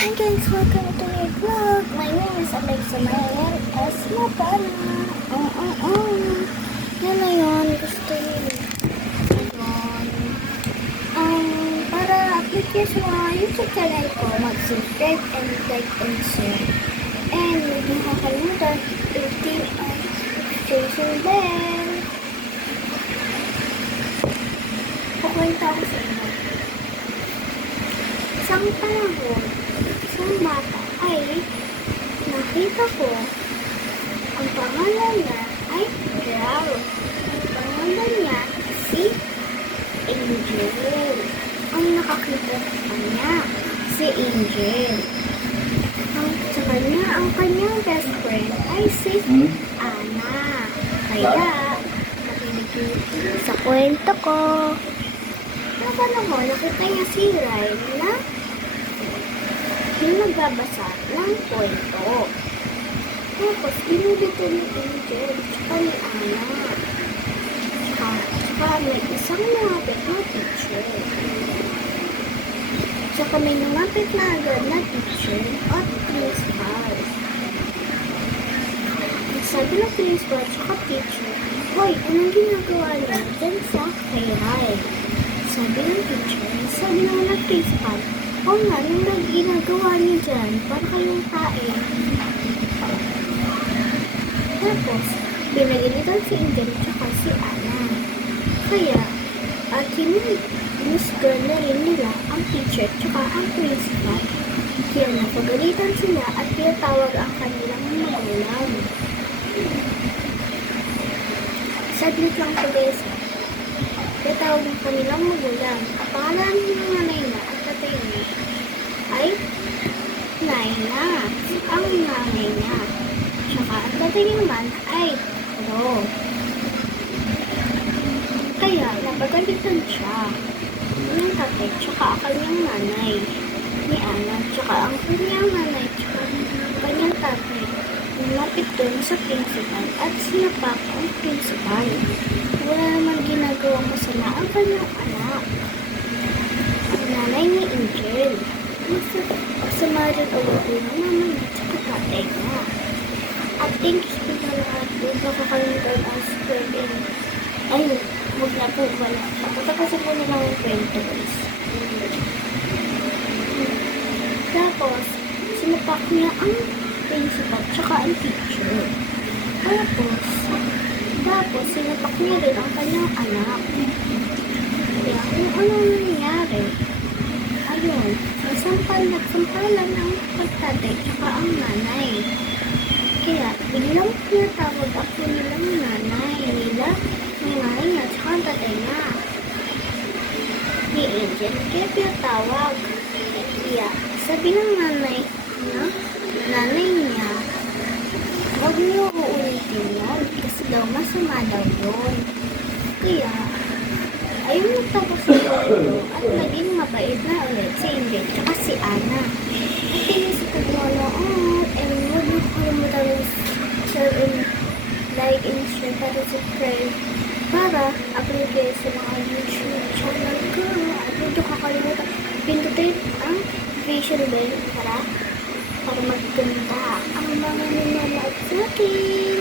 Hi guys, welcome to my vlog. My name is Alexa Mayer S. Mapana. Yan na yun. Gusto yun. Ayun. Para update kayo sa mga YouTube channel ko, mag-subscribe and like and share. And huwag niyo kakalimutan, i-click ang notification bell. Kukwenta ako sa inyo. Isang panahon, isang bata ay nakita ko ang pangalan niya ay Girl. Ang pangalan niya si Angel. Ang nakakita sa kanya si Angel. Sa kanya, ang kanyang best friend ay si Anna. Kaya, nakinig sa kwento ko. Napanahon mo, nakita niya si Ryan na yung nagbabasa ng kwento. Tapos, binibito ni Angel, tsaka ni Anna. Tsaka may isang lumapit na teacher. Tsaka may lumapit na agad na teacher at principal. Sabi ng principal tsaka teacher, "Hoy, anong ginagawa niya dyan sa kay Ryan?" Sabi ng teacher, sabi naman ng principal, "Oo nga, yung ginagawa niyo dyan, para kayong tae." Tapos, binagalitan si Angel tsaka si Anna. Kaya, at hinusgan na rin nila ang teacher tsaka ang principal. Kaya napagalitan sila at pinatawag ang kanilang magulang. Saglit lang po guys. Pinatawag ang kanilang magulang. Ang pangalan ng nanay na at tatay niya ay Naina. Ang nanay niya. Tsaka ang tatay naman ay Ro. Kaya napagalitan siya ng tatay tsaka ang kanyang nanay ni Anna. Tsaka ang kanyang nanay tsaka ang kanyang tatay lumapit doon sa principal at sinapak ang principal. Wala naman ginagawang masama ang kanyang anak. Ang nanay ni Angel. Masama rin ang ulo ng mama niya tsaka tatay niya. At thank you sa lahat. Huwag makakalimutan ang subscribe and ayun, huwag na po wala. Patatapasin po nila ang kwento guys. Tapos, sinapak niya ang principal tsaka ang teacher. Tapos sinapak niya rin ang kanyang anak. Kaya kung ano nangyari, ayun, nagsampalan ang pagtatay tsaka ang nanay. Kaya biglang pinatawag ako nilang nanay niya tsaka ang tatay niya ni Angel. Kaya pinatawag. Kaya sabi ng nanay niya, huwag niyo uulitin yun kasi daw masama daw yun. Kaya ayun nagtapos sa kwento at naging mabait na ulit si Angel at si Anna. At tingin sa pagmanood and huwag niyo kalimutan share and like and share para subscribe para upload kayo sa mga YouTube channel ko. At huwag niyo kakalimutan pindutin ang notification bell para magganda ang mga nanonood sa akin.